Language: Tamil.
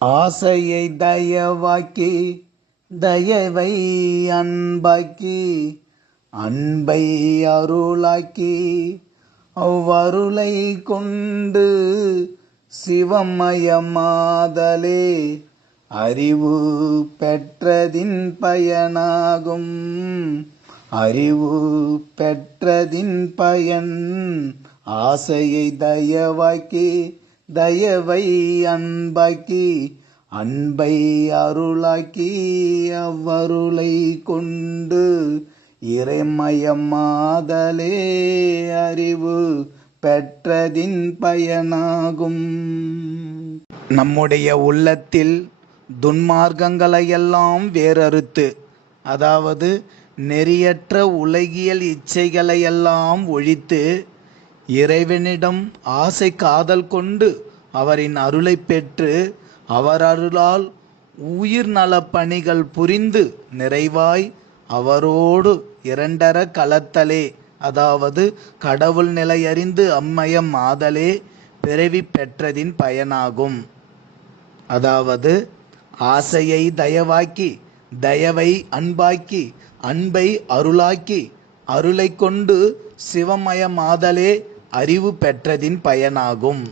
ஆசையை தயவாக்கி தயவை அன்பாக்கி அன்பை அருளாக்கி அவ்வருளை கொண்டு சிவமயமாதலே அறிவு பெற்றதின் பயனாகும். அறிவு பெற்றதின் பயன் ஆசையை தயவாக்கி தயவை அன்பாக்கி அன்பை அருளாக்கி அவ்வருளை கொண்டு இறைமயமாதலே அறிவு பெற்றதின் பயனாகும். நம்முடைய உள்ளத்தில் துன்மார்க்கங்களையெல்லாம் வேறறுத்து அதாவது நெறியற்ற உலகியல் இச்சைகளையெல்லாம் ஒழித்து இறைவனிடம் ஆசை காதல் கொண்டு அவரின் அருளை பெற்று அவர் அருளால் உயிர் நலப் பணிகள் புரிந்து நிறைவாய் அவரோடு இரண்டர கலத்தலே அதாவது கடவுள் நிலையறிந்து அம்மயம் ஆதலே பிறவி பெற்றதின் பயனாகும். அதாவது ஆசையை தயவாக்கி தயவை அன்பாக்கி அன்பை அருளாக்கி அருளை கொண்டு சிவமயமாதலே அறிவு பெற்றதின் பயனாகும்.